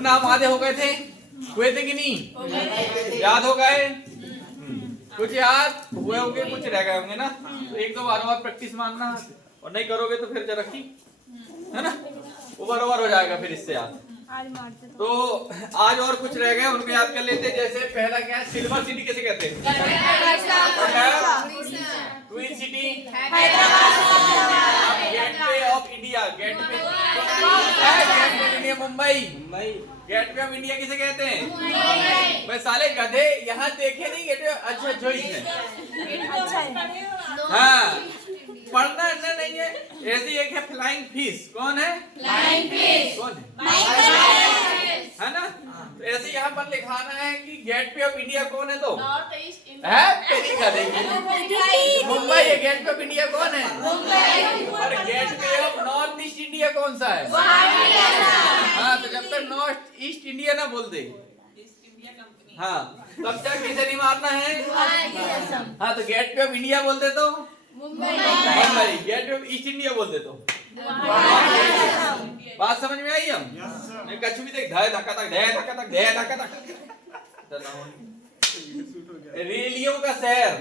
नाम आधे हो गए थे, हुए थे कि नहीं? याद हो गए? कुछ याद हुए होंगे, कुछ रह गए होंगे ना। तो एक दो बार प्रैक्टिस मारना, और नहीं करोगे तो फिर जरा की है ना, वो बार हो जाएगा फिर इससे याद। तो आज और कुछ रह गए, उनको याद कर लेते। जैसे पहला क्या है, सिल्वर सिटी कैसे कहते हैं? Twin city, gateway of India, gateway of India Mumbai, gateway of India किसे कहते हैं? भाई साले गधे, यहाँ देखे नहीं गेटवे? अच्छा जो ही है, हाँ पढ़ना नहीं है। ऐसी एक है फ्लाइंग फिश, कौन है? फ्लाइंग फिश कौन है ना? तो ऐसे यहाँ पर लिखाना है कि गेटवे ऑफ इंडिया कौन है? तो है तेरी गधे मुंबई है। गेटवे ऑफ इंडिया कौन है? मुंबई। और gateway of north east India कौन सा है? हाँ, तो जब तक नॉर्थ ईस्ट इंडिया ना बोल दे, हाँ तब तक किसे नहीं मारना है। हाँ, तो गेटवे ऑफ इंडिया बोलते तो Mumbai, gateway of east India बोलते तो। बात समझ में आई? हम कछु भी देख, धाय धक्का तक, धाय धक्का तक, धाय धक्का तक। रेलियों का शहर,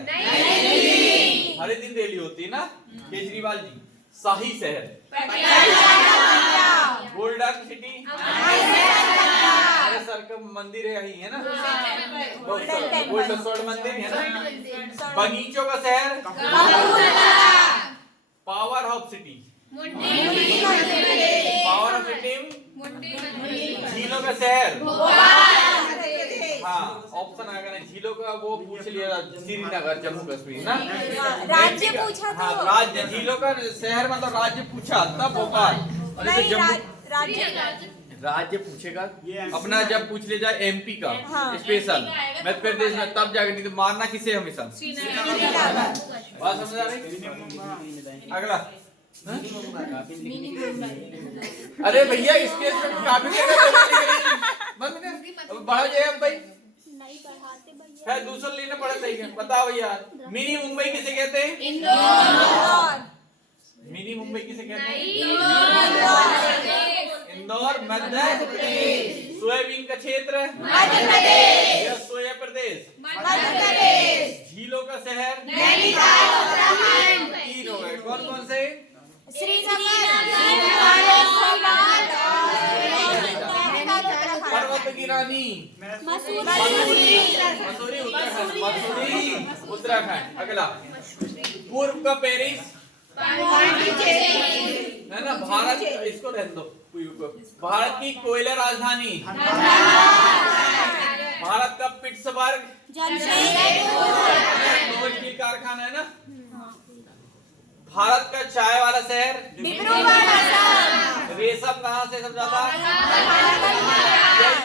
हर दिन रैली होती है ना केजरीवाल जी। शाही शहर, गोल्डन सिटी, अरे सर का मंदिर है यही है ना, गोल्डन स्वर्ण मंदिर है ना। बगीचों का शहर, power of city, power of city. झीलों का शहर, हाँ ऑप्शन आ गया। झीलों का वो पूछ लिया, श्रीनगर जम्मू कश्मीर ना। राज्य पूछा था, हाँ राज्य, झीलों का शहर मतलब राज्य पूछा तब भोपाल। और जैसे जम्मू राज्य पूछेगा अपना, जब पूछ ले जाए एमपी का स्पेशल मध्य प्रदेश में, तब जाकर। नहीं तो मारना किसे हमेशा। बात समझ आ रही? अगला, अरे भैया इसके काफी बढ़ा जाए हम भाई, है दूसरा लेना पड़ा। सही है, बताओ भैया। मिनी मुंबई किसे कहते हैं? मिनी मुंबई किसे कहते हैं? इंदौर मध्य प्रदेश। सोयाबीन का क्षेत्र मध्य प्रदेश, सोया प्रदेश मध्य प्रदेश। झीलों का शहर नैनीताल उत्तराखंड। तीन हो गए, कौन कौन से? पर्वत की रानी मसूरी उत्तराखंड। अगला, पूर्व का पेरिस है ना। भारत, इसको रहने दो। भारत की कोयला राजधानी, भारत का पिट्सबर्ग स्टील कारखाना है ना। भारत का चाय वाला शहर, रेशम कहाँ से सब ज्यादा?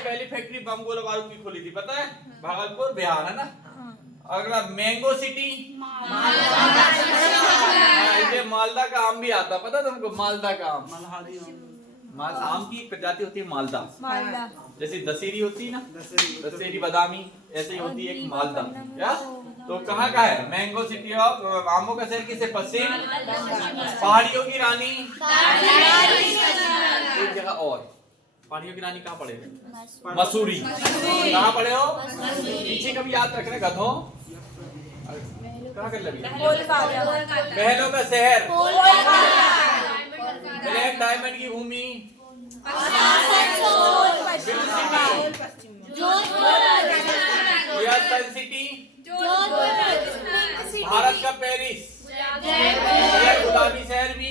पहली फैक्ट्री बम गोला बारूद की खोली थी, पता है? भागलपुर, बिहार है ना। अगला, मैंगो सिटी, इसे मालदा का आम भी आता, पता तुमको? मालदा का आम, आम की प्रजाति होती है मालदा। जैसे दशहरी होती है ना, दशहरी बादामी, ऐसे ही होती है एक मालदा। क्या? तो कहाँ का है? मैंगो सिटी ऑफ, आमों का शहर किसे? पश्चिम। पहाड़ियों की रानी, एक जगह और, पहाड़ियों की रानी कहाँ पड़े? मसूरी। कहाँ पड़े हो? पीछे कभी याद रखना गधों। कहाँ कर लगी? महलों का शहर, ब्लैक डायमंड की भूमि, सिटी, भारत का पेरिस, गुलाबी शहर भी,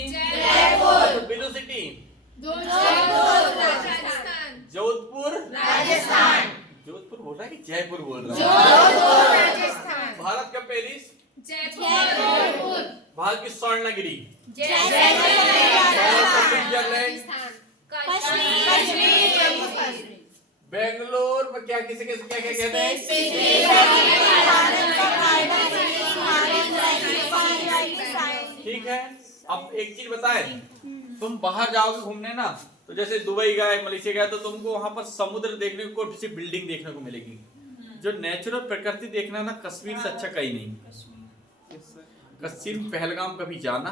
ब्लू सिटी, जोधपुर राजस्थान। जोधपुर बोल रहा है कि जयपुर बोल रहा है? भारत का पेरिस, जयपुर। भारत की स्वर्णगिरी, बेंगलोर में क्या किसे क्या कहते हैं? ठीक है। अब एक चीज बताए, तुम बाहर जाओगे घूमने ना, तो जैसे दुबई गए, मलेशिया गए, तो तुमको वहां पर समुद्र देखने को, सिर्फ बिल्डिंग देखने को मिलेगी। जो नेचुरल प्रकृति देखना ना, कश्मीर से अच्छा कहीं नहीं। कश्मीर, पहलगाम कभी जाना,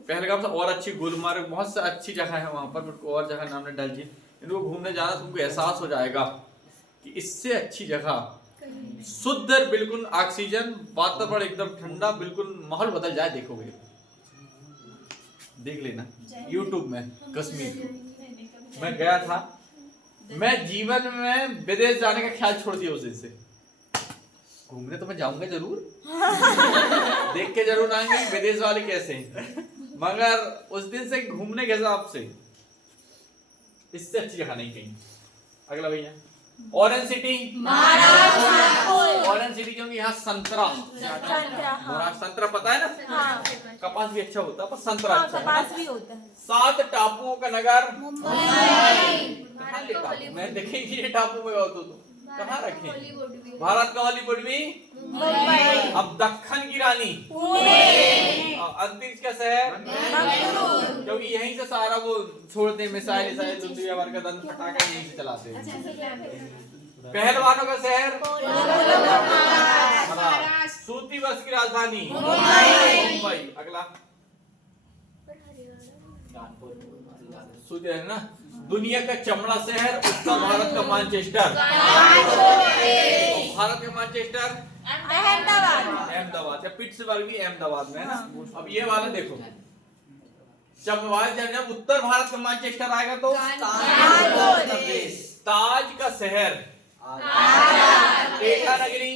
पहलगाम से और अच्छी गुलमर्ग, बहुत सी अच्छी जगह है वहां पर। और जगह नाम है डल झील। इनको घूमने जाना, तुमको एहसास हो जाएगा कि इससे अच्छी जगह, शुद्ध बिल्कुल ऑक्सीजन, वातावरण एकदम ठंडा, बिल्कुल माहौल बदल जाए, देखोगे, देख लेना यूट्यूब में। कश्मीर मैं गया था, मैं जीवन में विदेश जाने का ख्याल छोड़ दिया उस दिन से। घूमने तो मैं जाऊंगा जरूर, देख के जरूर आएंगे विदेश वाले कैसे हैं, मगर उस दिन से घूमने के हिसाब से इससे अच्छी जगह नहीं कहीं। अगला भैया, ऑरेंज सिटी, ऑरेंज सिटी क्योंकि यहाँ संतरा, संतरा पता है ना, हाँ। कपास भी अच्छा होता है पर संतरा अच्छा है कपास ना? भी होता है। 7 टापुओं का नगर कहाँ ले टापू? मैं देखेंगे ये टापू में हो तो कहाँ रखे? भारत का हॉलीवुड भी मुंबई, अब दक्खन की रानी पुणे, अंतरिक्ष का शहर, क्योंकि यहीं से सारा वो छोड़ते हैं मिसाइल, दुनिया भर का दंड फटाका यहीं से चलाते हैं। पहलवानों का शहर, सूती बस की राजधानी मुंबई। अगला, सूती है ना, दुनिया का चमड़ा शहर, उत्तर भारत का मैनचेस्टर, भारत का मैनचेस्टर अहमदाबाद, या पिट्सबर्ग भी अहमदाबाद में है ना। अब ये वाला देखो, जब उत्तर भारत का मैनचेस्टर आएगा तो ताज का शहर, पेठा नगरी,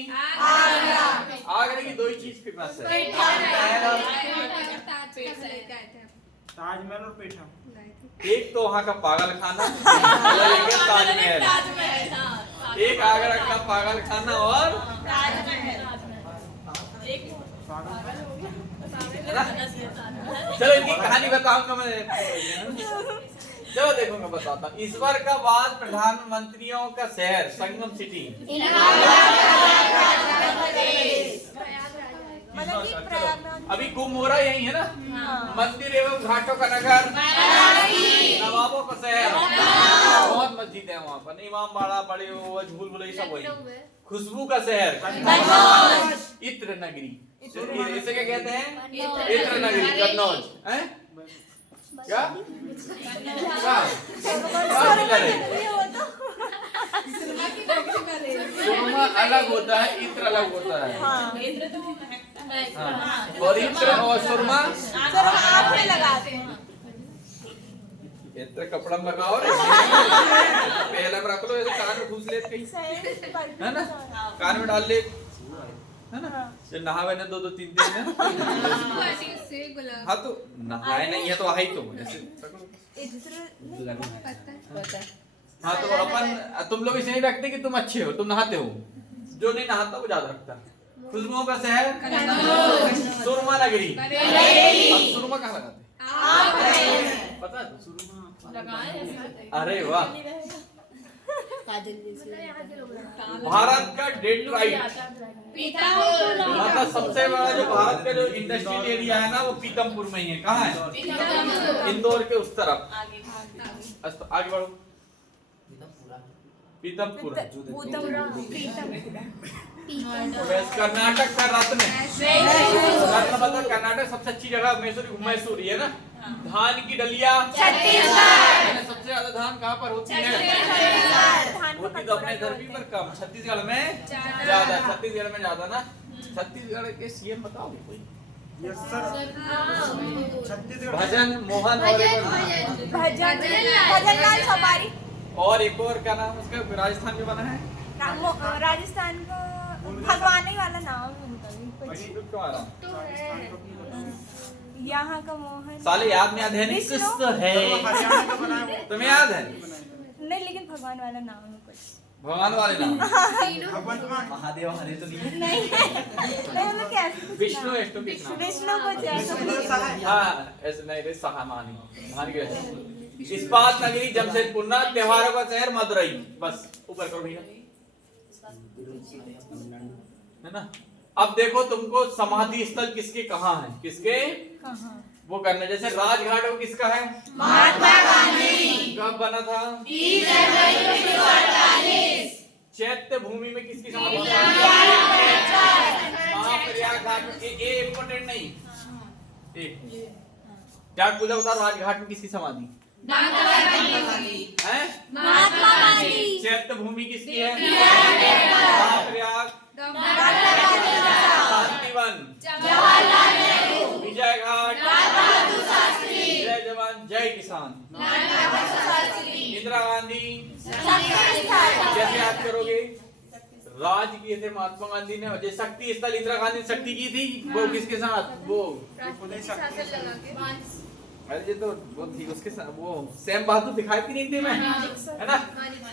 आगरा की 2 ही चीज फेमस है, ताजमहल और पेठा। एक तो वहाँ का पागल खाना, ताजमहल, एक आगरा का पागल खाना और चलो इनकी कहानी बताऊंगा मैं, चलो देखो मैं बताता हूँ। ईश्वर का वास प्रधानमंत्रियों का शहर, संगम सिटी, अभी कुंभ हो रहा यही है ना। मंदिर एवं घाटों का नगर, नवाबों का शहर, बहुत मस्जिद है वहाँ पर, इमाम बाड़ा, बड़े झूल बुलई सब वही। खुशबू का शहर, इत्र नगरी, इसे क्या कहते हैं? इत्र नगरी, कन्नौज। क्या सुरमा अलग होता है, इत्र अलग होता है। और इत्र और सुरमा आँख में लगाते हैं। इत्र कपड़ा में लगाओ रे, पहले में रख लो, ऐसे कान में घुस ले कहीं, है ना, कान में डाल ले, है ना। जब नहावे ना 2-2 3 दिन में, हाँ तो नहाए नहीं है तो आई तो ऐसे हाँ तो अपन, तुम लोग इसे नहीं रखते कि तुम अच्छे हो, तुम नहाते हो, जो नहीं नहाता वो ज्यादा रखता है। खुशबुओं का शहर, सुरमा नगरी, अब सुरमा कहाँ लगाते हैं पता है? सुरमा, अरे वाह, भारत का डेट्राइट, मतलब सबसे बड़ा जो भारत का जो इंडस्ट्रियल एरिया है ना वो पीतमपुर में ही है। कहाँ है? इंदौर के उस तरफ। आगे बढ़ो, पीतमपुर, कर्नाटक का रत्न, कर्नाटक सबसे अच्छी जगह मैसूर ही है ना। धान की डलिया, सबसे ज्यादा धान कहाँ पर होती है? होती तो अपने इधर भी पर कम, छत्तीसगढ़ में ज्यादा, छत्तीसगढ़ में ज्यादा ना। छत्तीसगढ़ के सीएम बताओगे कोई? यस सर, छत्तीसगढ़ भजन मोहन और भजनलाल छपारी, और एक और क्या नाम उसका, राजस्थान में बना है, राजस्थान का भगवान ही वाला नाम है उनका भी। यहाँ का मोहन, साले याद नहीं, है नहीं किस है, हरियाणा का बना है वो। तुम्हें याद है? नहीं लेकिन भगवान वाला नाम है कुछ। भगवान वाले नाम, भगवंत मान, महादेव हरे तो नहीं, नहीं हमें कैसे विष्णु विष्णु कृष्ण, विष्णु को जैसे, हाँ ऐसे नहीं रे, सहामानी धान के। इस्पात नगरी जमशेदपुर ना, त्योहारों का शहर मदुरई, बस ऊपर करो भैया, है ना। अब देखो तुमको समाधि स्थल किसके कहाँ है, किसके वो करना, जैसे राजघाट वो किसका है? महात्मा गांधी। कब बना था? 30 जनवरी 1948। चैत्य भूमि में किसकी समाधि है? प्रयाग घाट में। ये इम्पोर्टेंट नहीं, एक त्याग पूजा बता, राजघाट में किसकी समाधि? हैं? महात्मा गांधी, चैत्य भूमि किसकी है? महाप्रयाग, शांतिवन, जवाहरलाल नेहरू, विजय घाट, लाल बहादुर शास्त्री, जय जवान जय किसान, लाल बहादुर शास्त्री, इंदिरा गांधी। शक्ति स्थापना, कैसे याद करोगे? राज किए थे महात्मा गांधी ने, और जो शक्ति स्थल इंदिरा गांधी ने शक्ति की थी वो किसके साथ? वो अरे ये तो वो थी उसके साथ, वो सैम बहादुर दिखाई भी नहीं थी मैं, है ना?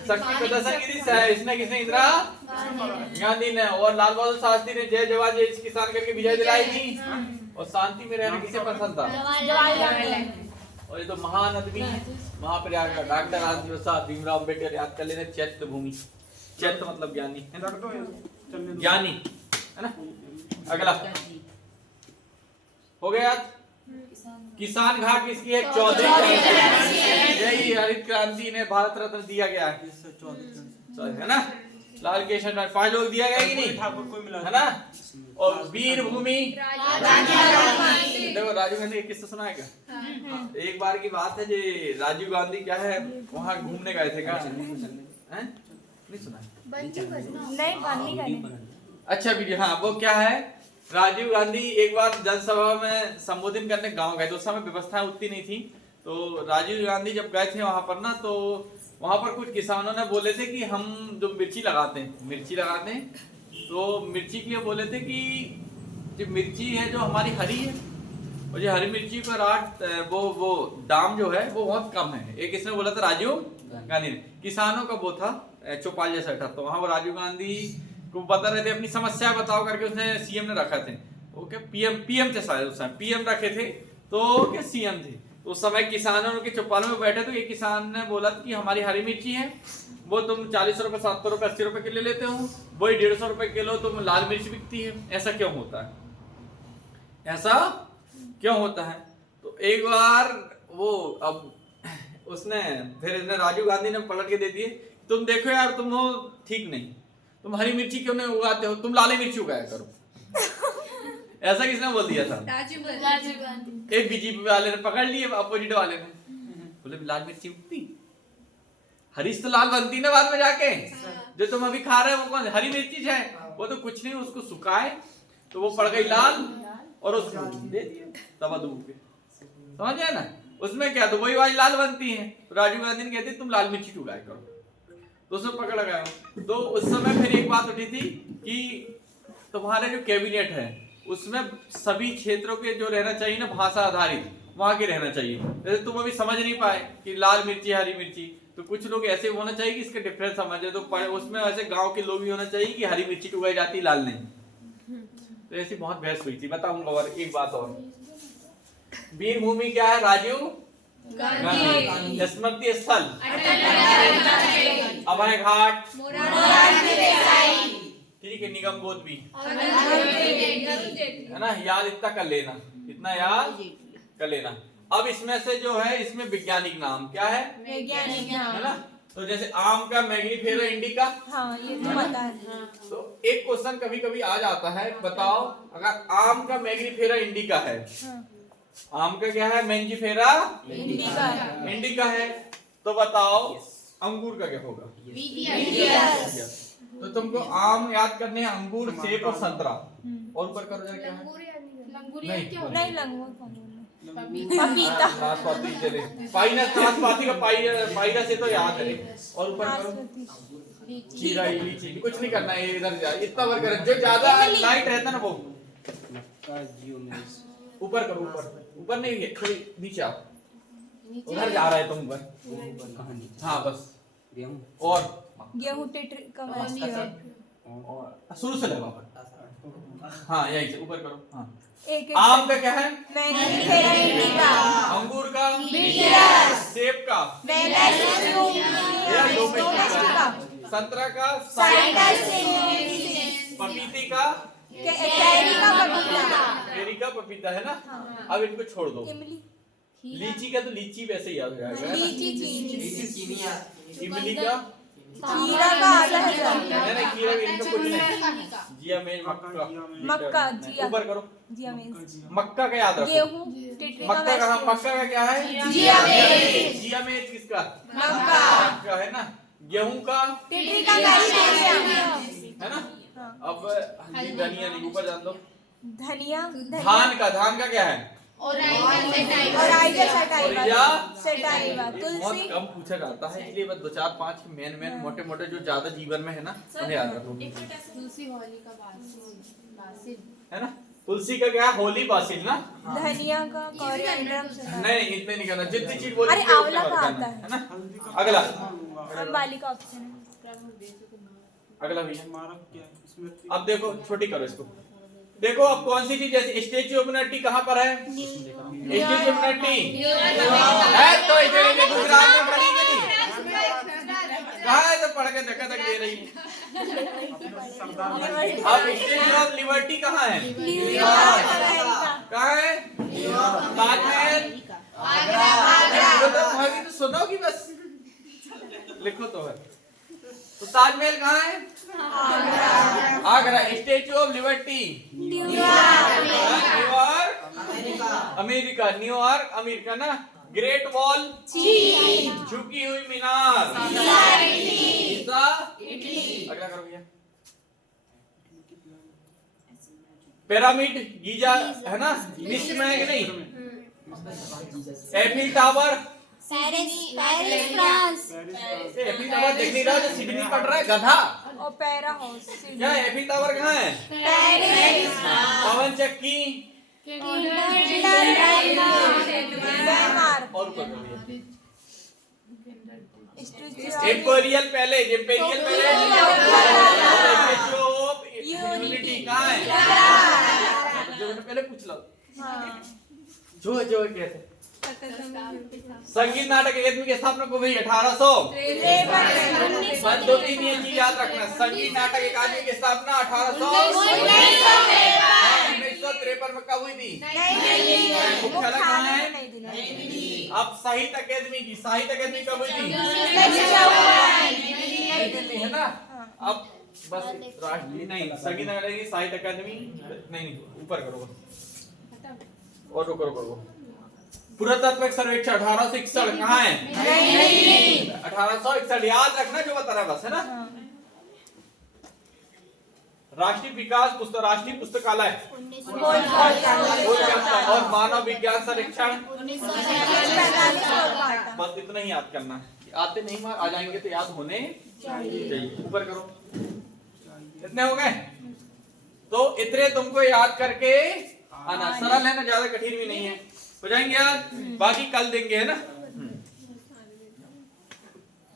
शक्ति प्रदर्शन की थी इसने, किसने? इंदिरा गांधी ने। और लाल बहादुर शास्त्री ने जय जवान जय किसान करके विजय दिलाई थी। और शांति में रहना किसे पसंद था? जवाहरलाल नेहरू। और ये तो महान आदमी महाप्रयाग का डॉक्टर राजेंद्र प्रसाद, भीमराव अम्बेडकर याद कर लेना। चैत्य भूमि, चैत्य मतलब ज्ञानी, रख दो चलने ज्ञानी, है ना? अगला हो गया। किसान घाट किसकी है? चौधरी। यही हरित क्रांति ने भारत रत्न दिया गया है, है ना? लाल केशव 5 लोग दिया गया कि नहीं? ठाकुर कोई मिला है ना? और वीर भूमि देखो, राजीव गांधी का किस्सा सुना है क्या? एक बार की बात है, जे राजीव गांधी क्या है वहाँ घूमने गए थे क्या? नहीं सुना? नहीं बंदी करने। अच्छा वीडियो, हाँ वो क्या है, राजीव गांधी एक बार जनसभा में संबोधित करने गांव गए, तो उस समय व्यवस्थाएं उतनी नहीं थी। तो राजीव गांधी जब गए थे वहां पर ना, तो वहां पर कुछ किसानों ने बोले थे कि हम जो मिर्ची लगाते हैं तो मिर्ची के लिए बोले थे कि जो मिर्ची है जो हमारी हरी है, और जो हरी मिर्ची का राट वो दाम जो है वो बहुत कम है। एक इसने बोला था राजीव गांधी ने, किसानों का वो था चौपाल जैसा था। तो वहां वो राजीव गांधी को बता रहे थे अपनी समस्या बताओ करके, उसने सीएम ने रखा थे, ओके पीएम थे शायद उस समय, पीएम रखे थे तो क्या सीएम थे। तो उस समय किसानों के चौपालों में बैठे, तो एक किसान ने बोला कि हमारी हरी मिर्ची है वो तुम 40 रुपए 70 रुपए 80 रुपए किलो लेते हो, वही 150 रुपए किलो तुम लाल मिर्च बिकती है, ऐसा क्यों होता है? ऐसा क्यों होता है? तो एक बार वो अब उसने फिर राजीव गांधी ने पलट के दे दिए, तुम देखो यार तुम हो ठीक नहीं, तुम हरी मिर्ची क्यों नहीं उगाते हो, तुम लाल मिर्ची उगाया करो। ऐसा किसने बोल दिया था? राजीव गांधी। एक बीजेपी वाले ने पकड़ लिए, अपोजिट वाले ने बोले लाल मिर्ची उगती, हरी तो लाल बनती ना बाद में जाके, जो तुम अभी खा रहे हो वो कौन हरी मिर्ची है? वो तो कुछ नहीं, उसको सुखाए तो वो पड़ गई लाल और उसको दे दिया तवा दूब के, समझ गए ना? उसमें क्या, तो वही वाली लाल बनती है। तो राजीव गांधी ने कहते तुम लाल मिर्ची उगाया करो, तो उसमें पकड़ गया। तो उस समय फिर एक बात उठी थी कि तुम्हारे जो कैबिनेट है उसमें सभी क्षेत्रों के जो रहना चाहिए ना भाषा आधारित, वहां के रहना चाहिए। जैसे तुम अभी समझ नहीं पाए कि लाल मिर्ची हरी मिर्ची, तो कुछ लोग ऐसे होना चाहिए कि इसके डिफरेंस समझे, तो उसमें ऐसे गांव के लोग भी होना चाहिए कि हरी मिर्ची उगाई जाती लाल नहीं। तो ऐसी बहुत बहस हुई थी, बताऊंगा। और एक बात और, वीर भूमि क्या है? राजीव गांधी। स्मृति स्थल अभय घाट, ठीक है, निगम बोध भी, है ना? याद इतना कर लेना, इतना याद कर लेना। अब इसमें से जो है, इसमें वैज्ञानिक नाम क्या है? वैज्ञानिक है ना? तो जैसे आम का मैग्नीफेरा इंडिका, हाँ ये तो पता है। तो एक क्वेश्चन कभी कभी आ जाता है, बताओ अगर आम का मैग्नीफेरा इंडिका है, आम का क्या है? मैंजीफेरा इंडिका है, तो बताओ अंगूर का क्या होगा? तो तुमको आम याद करने हैं, अंगूर, सेब और संतरा, और ऊपर करो जरा क्या है? नहीं लंगूर पपीता, नाशपाती चले, पाइनस, नाशपाती का पाइना से तो याद है। और ऊपर करो चीरा, लीची, कुछ नहीं करना है, इधर जा, इतना वर्क करो, जो ज्यादा लाइट रहता ना वो ऊपर करो, ऊपर नहीं है, थोड़ी नीचे आओ, उधर जा रहा है तुम ऊपर, हाँ बस। और गेहूं और शुरू से लगा, हाँ यही से ऊपर करो, हाँ। एक आम का क्या है? मैंगीफेरा इंडिका, अंगूर का, सेब का, संतरा का, पपीते का, केरी का पपीता, है ना? अब इनको छोड़ दो। लीची का तो लीची वैसे ही याद हो जाएगा, इमली का खीरा का आधा है सर। नहीं खीरा इनका कुछ नहीं। जिया मेज मक्का मक्का जिया ऊपर करो। जिया मेज मक्का का याद रखो। गेहूं टिटरी का मक्का का वेस्ट मक्का का क्या है? जिया मेज जिया मेज किसका? मक्का का है ना। गेहूं का टिटरी का वेस्ट है ना। अब धनिया नहीं, ऊपर जान दो। धनिया धान का क्या है? और आइडिया सटाइवा बहुत तुलसी कम पूछा जाता है, इसलिए बस 2 4 5 मेन मोटे मोटे जो ज्यादा जीवन में है ना उन्हें याद रखो। तुलसी होली का बासिल है ना। तुलसी का क्या? होली बासिल ना। धनिया का कोरिएंडर नहीं इतने नहीं करना, जितनी चीज बोली अरे उतने आंवला बात का करना, आता है। ना। हल्दी का अगला अंबाली का ऑप्शन है। अगला भैया। स्मारक क्या है? स्मृति। अब देखो छोटी करो इसको। देखो अब कौन सी चीज, जैसे स्टेच्यू ऑफ यूनिटी कहाँ पर है? स्टेच्यू ऑफ यूनिटी है तो इधर गुजरात में पड़ी कि नहीं? कहाँ है? तो पढ़ के धक्का धक दे रही है। अब स्टेच्यू ऑफ लिबर्टी कहाँ है? कहाँ है? ताजमहल आगरा। तो सुनो कि बस लिखो तो है। तो ताजमहल कहाँ है? Agra. Statue of liberty New York America ना। ग्रेट वॉल झुकी हुई मीनार इटली। अगला करो भैया। पिरामिड गीजा है ना, मिस्र में है कि नहीं? Eiffel tower Paris France Eiffel tower देख नहीं रहा जो सिडनी पढ़ रहा है गधा। ओपेरा हाउस क्या एफिल टावर कहाँ है? पेरिस पवन चक्की डेनमार्क और ऊपर कर दिया। स्टैच्यू इंपेरियल पैलेस यूनिटी कहाँ है? जो मैंने पहले पूछ लो। जो कहते संगीत नाटक अकादमी की स्थापना को हुई 1800। बस 2-3 ये चीज याद रखना। संगीत नाटक अकादमी की स्थापना 1953 में कब हुई थी? मुख्यालय कहाँ है? अब साहित्य अकादमी कब हुई थी? नई दिल्ली है ना। अब बस राष्ट्रीय नहीं, संगीत नाटक की साहित्य अकादमी नहीं, ऊपर करो और करो। पुरातत्व सर्वेक्षण 1861 कहाँ है? 1861 याद रखना जो बता रहा है बस, है ना। राष्ट्रीय पुस्तकालय और मानव विज्ञान सर्वेक्षण बस इतना ही याद करना है। आते नहीं आ जाएंगे तो याद होने चाहिए। ऊपर करो। इतने हो गए तो इतने तुमको याद करके आना। सरल है ना, ज्यादा कठिन भी नहीं है, हो जाएंगे यार। बाकी कल देंगे, है ना।